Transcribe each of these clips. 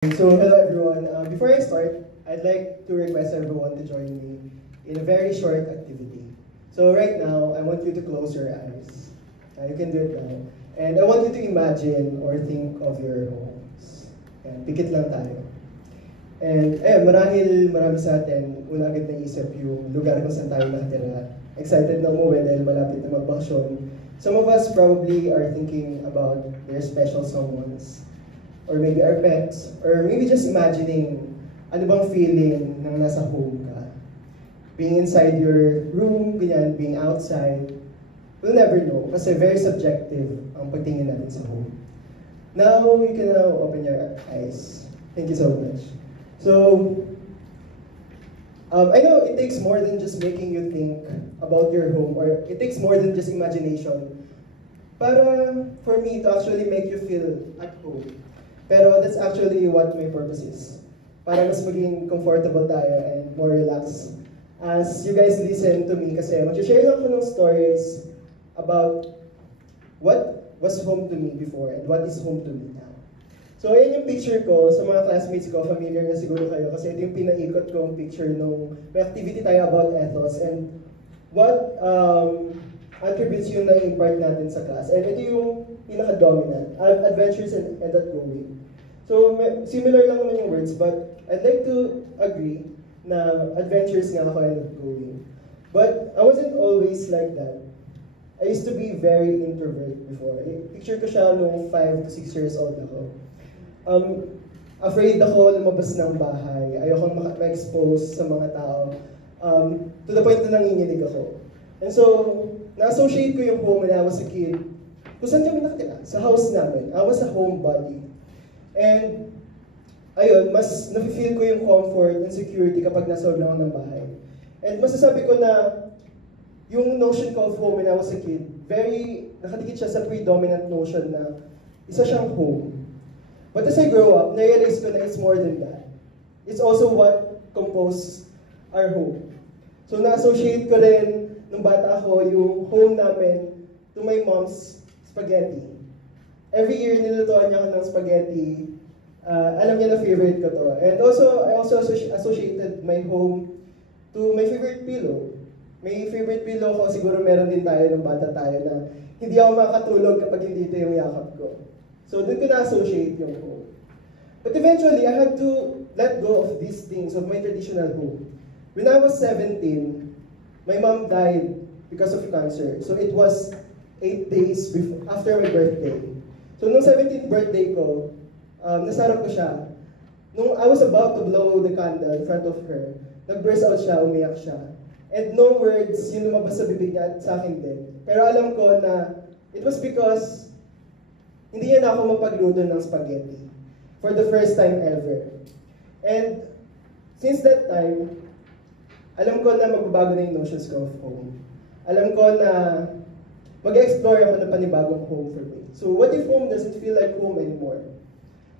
So, hello everyone. Before I start, I'd like to request everyone to join me in a very short activity. So right now, I want you to close your eyes. You can do it now. And I want you to imagine or think of your homes. Pikit lang tayo. And marahil marami sa atin, una agad naisip yung lugar kung saan tayo nakatira. Excited na umuwi dahil malapit na magbakasyon. Some of us probably are thinking about their special someones. Or maybe our pets, or maybe just imagining ano bang feeling nang nasa home ka. Being inside your room, ganyan, being outside, we'll never know kasi very subjective ang pagtingin natin sa home. Now, you can now open your eyes. Thank you so much. So, I know it takes more than just making you think about your home, or it takes more than just imagination para for me to actually make you feel at home. Pero that's actually what my purpose is. Para mas maging comfortable tayo and more relaxed. As you guys listen to me, kasi mag-share lang ako ng stories about what was home to me before and what is home to me now. So ayan yung picture ko, sa mga classmates ko, familiar na siguro kayo, kasi ito yung pinaikot kong picture nung may activity tayo about ethos and what attributes yung na-impart natin sa class. And ito yung pinaka-dominant, adventures and outgoing. So, similar lang naman yung words, but I'd like to agree na adventures nga ako and outgoing. But I wasn't always like that. I used to be very introvert before. Picture ko siya nung 5 to 6 years old ako. Afraid ako lumabas ng bahay. Ayoko ma-expose sa mga tao. To the point na nanginginig ako. And so, na-associate ko yung home when I was a kid. Kung saan kami nakatira? Sa house namin. I was a homebody. And, ayun, mas nafe-feel ko yung comfort and security kapag nasa loob lang ako ng bahay. And masasabi ko na yung notion ko of home when I was a kid, very nakadikit siya sa predominant notion na isa siyang home. But as I grow up, na-realize ko na it's more than that. It's also what composes our home. So na-associate ko rin nung bata ako yung home namin to my mom's spaghetti. Every year nilutuan niya ako ng spaghetti. Alam niya na favorite ko to. And also, I also associated my home to my favorite pillow. May favorite pillow ko, siguro meron din tayo nung bata tayo na hindi ako makatulog kapag hindi ito yung yakap ko. So doon ko na-associate yung home. But eventually, I had to let go of these things, of my traditional home. When I was 17, my mom died because of cancer. So it was 8 days after my birthday. So nung 17th birthday ko, nasarap ko siya. Nung I was about to blow the candle in front of her, nag-burst out siya, umiyak siya. And no words yung lumabas sa bibig niya at sa akin din. Pero alam ko na it was because hindi niya na ako mapagluto ng spaghetti for the first time ever. And since that time, alam ko na magbabago na yung notions ko of home. Alam ko na mag-explore ako ng panibagong home for me. So what if home doesn't feel like home anymore?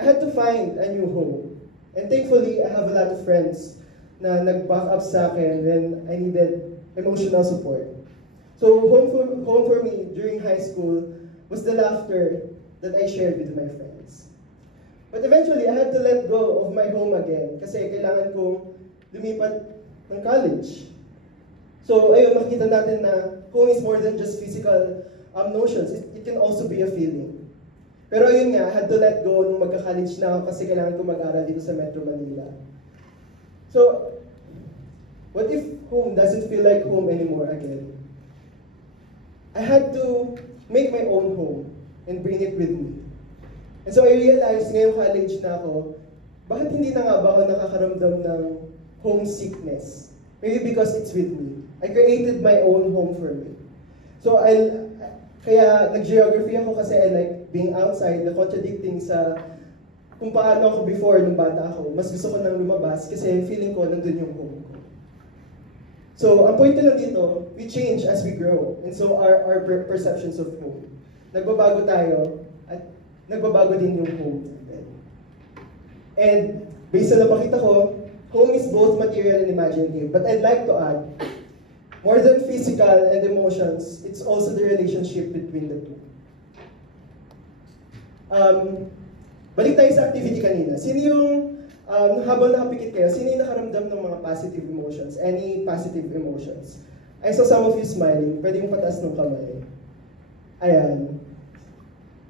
I had to find a new home. And thankfully, I have a lot of friends na nag-back up sa akin when I needed emotional support. So home for me during high school was the laughter that I shared with my friends. But eventually, I had to let go of my home again kasi kailangan kong lumipat ng college. So ayun, makikita natin na home is more than just physical notions. It can also be a feeling. Pero ayun nga, I had to let go nung magka-college na ako kasi kailangan ko mag-aral dito sa Metro Manila. So, what if home doesn't feel like home anymore again? I had to make my own home and bring it with me. And so I realized ngayong college na ako, bakit hindi na nga ba ako nakakaramdam ng homesickness? Maybe because it's with me. I created my own home for me. So kaya nag-geography ako kasi I like being outside, na contradicting sa kung paano ako before nung bata ako. Mas gusto ko nang lumabas kasi feeling ko nandun yung home ko. So ang point lang dito, we change as we grow. And so our perceptions of home. Nagbabago tayo at nagbabago din yung home natin. And based sa napakita ko, home is both material and imaginative. But I'd like to add, more than physical and emotions, it's also the relationship between the two. Balik tayo sa activity kanina. Sino yung, habang nakapikit kayo, sino yung nakaramdam ng mga positive emotions? Any positive emotions? I saw some of you smiling. Pwede yung pataas ng kamay. Ayan.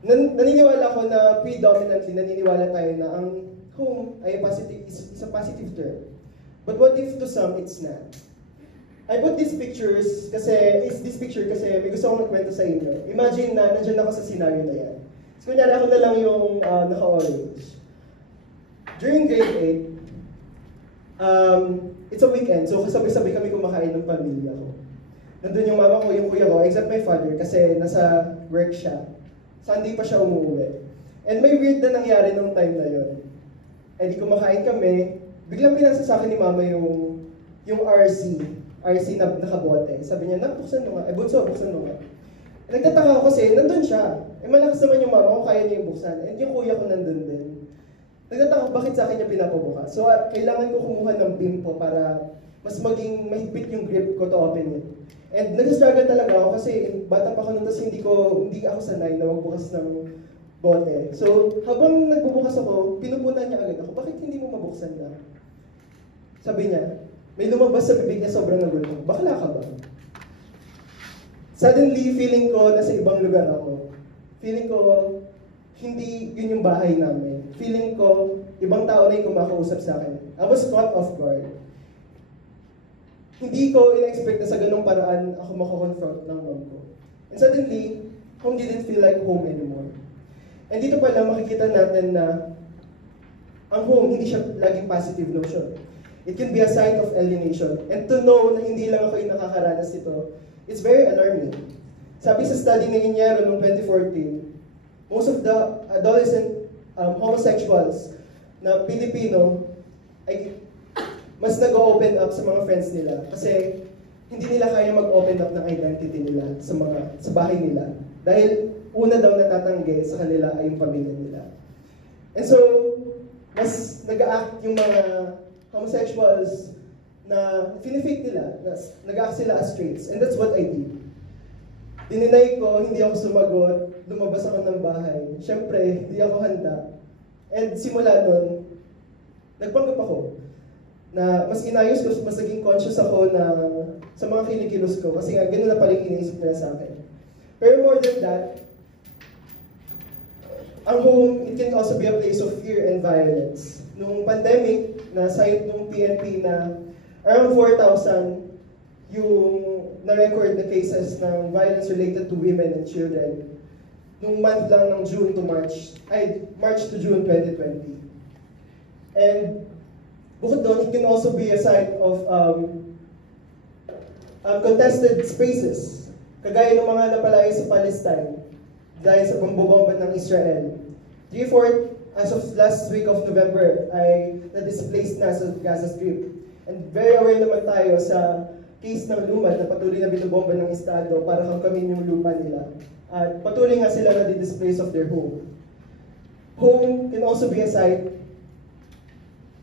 Naniniwala ako na predominantly, naniniwala tayo na ang home ay positive, is a positive term. But what if to some, it's not? I put these pictures kasi, may gusto akong magkwento sa inyo. Imagine na nandiyan ako sa scenario na yan. So kunyari ako na lang yung naka-orange. During grade 8, it's a weekend, so sabay-sabay kami kumakain ng pamilya ko. Nandun yung mama ko, yung kuya ko, except my father kasi nasa work siya. Sunday pa siya umuwi. And may weird na nangyari nung time na yon. Eh di kumakain kami, biglang pinasa sa akin ni mama yung RC na nakabote. Sabi niya, buksan mo nga. Bunso, buksan mo nga. Nagtataka ako kasi, nandun siya. Malakas naman yung mama ko, kaya niya yung buksan. And yung kuya ko nandun din. Nagtataka bakit sa akin niya pinapabuka. So, kailangan ko kumuha ng bimpo para mas maging mahigpit yung grip ko to open it. And nag-struggle talaga ako kasi bata pa ako nun, tapos hindi ako sanay na magbukas ng bote. So, habang nagbubukas ako, pinupunan niya agad ako, bakit hindi mo mabuksan na? Sabi niya, may lumabas sa bibig niya sobrang nagulo. Bakla ka ba? Suddenly, feeling ko nasa ibang lugar ako. Feeling ko, hindi yun yung bahay namin. Feeling ko, ibang tao na yung kumakausap sa akin. I was caught off guard. Hindi ko in-expect na sa ganung paraan ako mako-confront ng mom ko. And suddenly, home didn't feel like home anymore. And dito pala makikita natin na ang home, hindi siya laging positive notion. It can be a sign of alienation. And to know na hindi lang ako yung nakakaranas nito, it's very alarming. Sabi sa study ni Iñero noong 2014, most of the adolescent homosexuals na Pilipino ay mas nag-open up sa mga friends nila kasi hindi nila kaya mag-open up ng identity nila sa bahay nila. Dahil una daw natatanggi sa kanila ay yung pamilya nila. And so, mas nag-act yung mga homosexuals na finifake nila, nag-act sila as straights. And that's what I did. Dininay ko, hindi ako sumagot, lumabas ako ng bahay. Siyempre, hindi ako handa. And simula nun, nagpanggap ako na mas inayos ko, mas naging conscious ako na sa mga kinikilos ko kasi nga ganun na pala yung iniisip nila sa akin. Pero more than that, ang home, it can also be a place of fear and violence. Nung pandemic, na-cite nung PNP na around 4,000 yung na-record na cases ng violence related to women and children nung month lang ng March to June 2020. And bukod doon, it can also be a site of contested spaces, kagaya ng mga napalaya sa Palestine dahil sa pambobomba ng Israel. 3/4 as of last week of November ay na-displaced na sa Gaza Strip. And very aware naman tayo sa case ng Lumad na patuloy na binobomba ng Estado para kangkamin yung lupa nila. At patuloy nga sila na di-displace of their home. Home can also be a site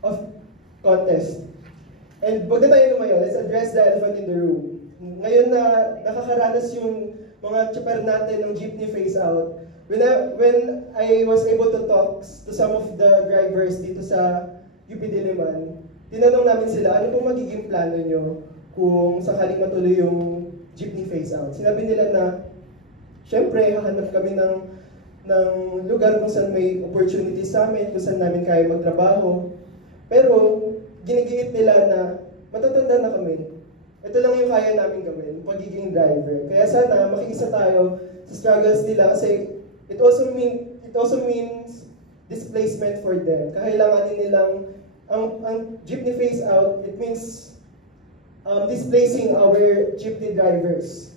of contest. And wag na tayo lumayo, let's address the elephant in the room. Ngayon na nakakaranas yung mga tsaper natin ng jeepney phase out, when I was able to talk to some of the drivers dito sa UP Diliman, tinanong namin sila, ano pong magiging plano nyo kung sakaling matuloy yung jeepney phase out? Sinabi nila na, syempre, hahanap kami ng lugar kung saan may opportunity sa amin, kung saan namin kaya magtrabaho. Pero, ginigiit nila na matatanda na kami. Ito lang yung kaya namin gawin, pagiging driver. Kaya sana makiisa tayo sa struggles nila kasi it also means displacement for them. Kailanganin nilang ang jeepney phase out, it means displacing our jeepney drivers.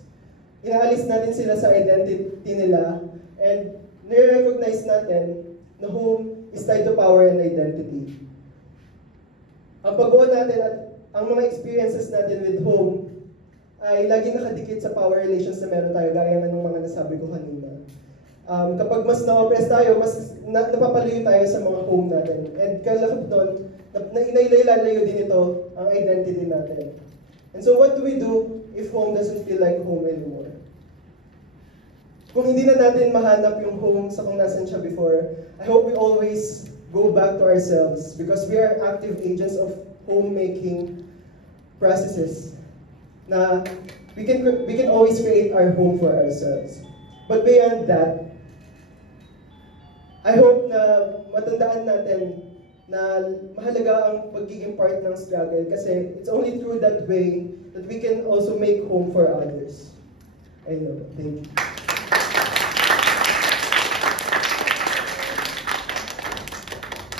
Inaalis natin sila sa identity nila and nire-recognize natin na home is tied to power and identity. Ang pagbuo natin at ang mga experiences natin with home ay laging nakadikit sa power relations na meron tayo, gaya ng mga nasabi ko kanina. Kapag mas na-oppress tayo, mas napapalayo tayo sa mga home natin. And kalakap doon, inailalayo din ito ang identity natin. And so what do we do if home doesn't feel like home anymore? kung hindi na natin mahanap yung home sa kung nasan siya before, I hope we always go back to ourselves because we are active agents of homemaking processes na we can always create our home for ourselves. But beyond that, I hope na matandaan natin na mahalaga ang pagiging part ng struggle kasi it's only through that way that we can also make home for others. I know. Thank you.